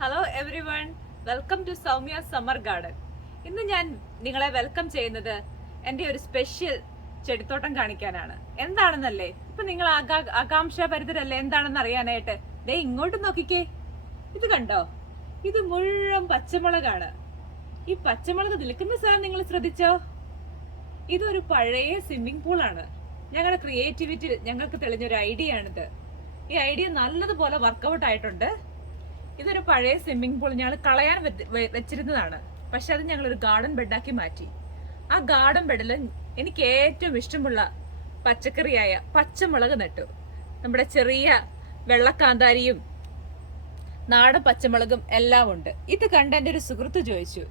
Hello everyone, welcome to Soumya summer garden. ഇന്ന് ഞാൻ നിങ്ങളെ വെൽക്കം ചെയ്യുന്നത് എൻ്റെ ഒരു സ്പെഷ്യൽ ചെടിത്തോട്ടം കാണിക്കാനാണ്. എന്താണെന്നല്ലേ, ഇപ്പൊ നിങ്ങൾ ആകാംക്ഷാഭരിതരല്ലേ എന്താണെന്ന് അറിയാനായിട്ട്? ദേ ഇങ്ങോട്ട് നോക്കിക്കേ, ഇത് കണ്ടോ? ഇത് മുഴുവൻ പച്ചമുളകാണ്. ഈ പച്ചമുളക് നിൽക്കുന്ന സ്ഥലം നിങ്ങൾ ശ്രദ്ധിച്ചോ? ഇതൊരു പഴയ സ്വിമ്മിംഗ് പൂളാണ്. ഞങ്ങളുടെ ക്രിയേറ്റിവിറ്റി ഞങ്ങൾക്ക് തെളിഞ്ഞൊരു ഐഡിയ ആണിത്. ഈ ഐഡിയ നല്ലതുപോലെ വർക്കൗട്ട് ആയിട്ടുണ്ട്. ഇതൊരു പഴയ സ്വിമ്മിംഗ് പൂൾ ഞങ്ങൾ കളയാൻ വെച്ചിരുന്നതാണ്. പക്ഷെ അത് ഞങ്ങളൊരു ഗാർഡൻ ബെഡാക്കി മാറ്റി. ആ ഗാർഡൻ ബെഡിൽ എനിക്ക് ഏറ്റവും ഇഷ്ടമുള്ള പച്ചക്കറിയായ പച്ചമുളക് നട്ടു. നമ്മുടെ ചെറിയ വെള്ളക്കാന്താരിയും നാടൻ പച്ചമുളകും എല്ലാം ഉണ്ട്. ഇത് കണ്ട് എൻ്റെ ഒരു സുഹൃത്ത് ചോദിച്ചു,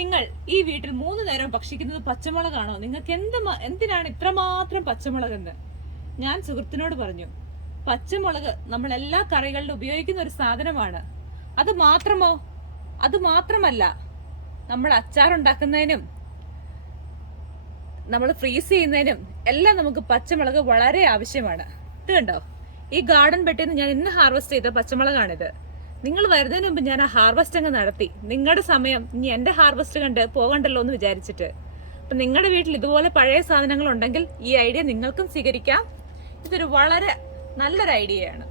നിങ്ങൾ ഈ വീട്ടിൽ 3 നേരം ഭക്ഷിക്കുന്നത് പച്ചമുളകാണോ? നിങ്ങൾക്ക് എന്തിനാണ് ഇത്രമാത്രം പച്ചമുളകെന്ന് ഞാൻ സുഹൃത്തിനോട് പറഞ്ഞു. പച്ചമുളക് നമ്മൾ എല്ലാ കറികളിലും ഉപയോഗിക്കുന്ന ഒരു സാധനമാണ്. അത് മാത്രമല്ല, നമ്മൾ അച്ചാറുണ്ടാക്കുന്നതിനും നമ്മൾ ഫ്രീസ് ചെയ്യുന്നതിനും എല്ലാം നമുക്ക് പച്ചമുളക് വളരെ ആവശ്യമാണ്. ഇത് കണ്ടോ, ഈ ഗാർഡൻ ബെഡിൽ നിന്ന് ഞാൻ ഇന്ന് ഹാർവെസ്റ്റ് ചെയ്ത പച്ചമുളകാണിത്. നിങ്ങൾ വരുന്നതിന് മുമ്പ് ഞാൻ ആ ഹാർവെസ്റ്റ് അങ്ങ് നടത്തി. നിങ്ങളുടെ സമയം ഇനി എന്റെ ഹാർവെസ്റ്റ് കണ്ട് പോകണ്ടല്ലോ എന്ന് വിചാരിച്ചിട്ട്. അപ്പൊ നിങ്ങളുടെ വീട്ടിൽ ഇതുപോലെ പഴയ സാധനങ്ങൾ ഉണ്ടെങ്കിൽ ഈ ഐഡിയ നിങ്ങൾക്കും സ്വീകരിക്കാം. ഇതൊരു വളരെ നല്ലൊരു ഐഡിയയാണ്.